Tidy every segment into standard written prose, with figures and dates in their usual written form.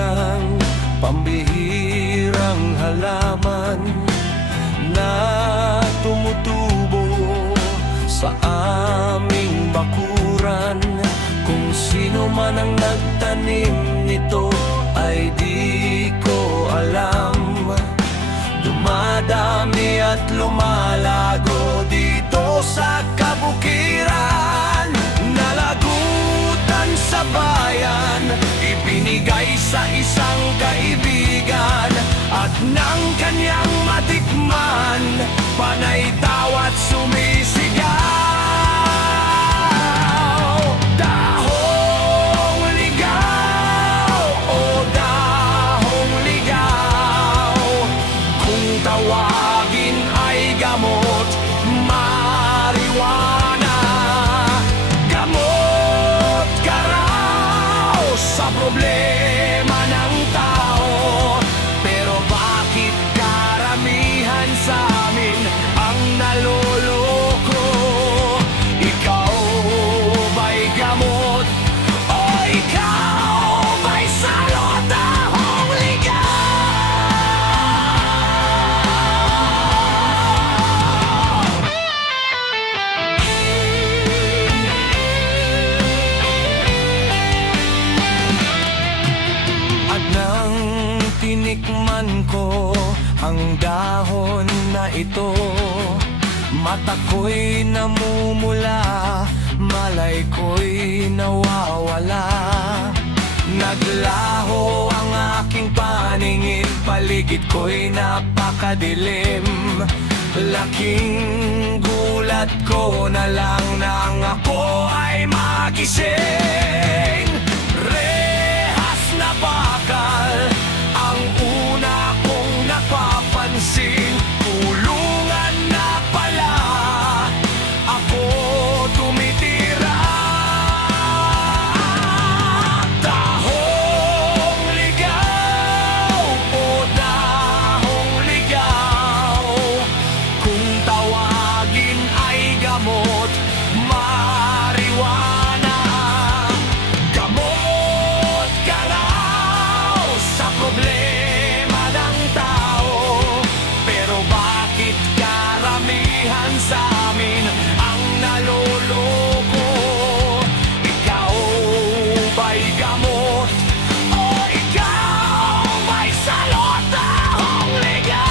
isang pambihirang halaman na tumutubo sa aming bakuran. Kung sino man ang nagtanim nito ay di ko alam. Dumadami at lumalago dito sa kabukiran. Nalagutan sa bayan, ibinigay sa isang kaibigan. At nang kanyang matikman, panay tawat sumisigaw. Dahong ligaw, o dahong ligaw, kung tawagin ay gamot, marijuana. Gamot ka raw sa problema ng tao, pero bakit karamihan sa amin ang naloloko? Ikaw ba'y gamot o ikaw ba'y salot? Dahong At nang tinikman ko ang dahon na ito, mata ko'y namumula, malay ko'y nawawala. Naglaho ang aking paningin, paligid ko'y napakadilim. Laking gulat ko na lang nang ako ay magising. Rehas na bakal ang una kong napapansin. Kulungan na pala ako tumitira. Dahong ligaw, o dahong ligaw, kung tawagin ay gamot, marijuana. Gamot ka raw sa problema ng tao, pero bakit karamihan sa amin ang naloloko? Ikaw ba'y gamot o ikaw ba'y salot? Dahong ligaw.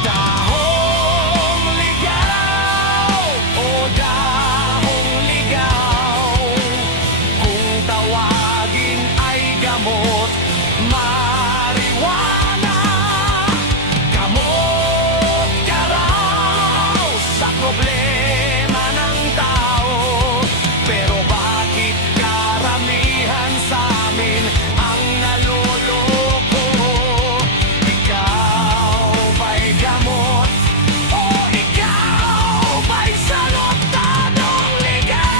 Dahong ligaw, o dahong ligaw, kung tawagin ay gamot, marijuana. Gamot ka raw sa problema ng tao, pero bakit karamihan sa amin ang naloloko? Ikaw ba'y gamot o ikaw ba'y salot? Dahong ligaw.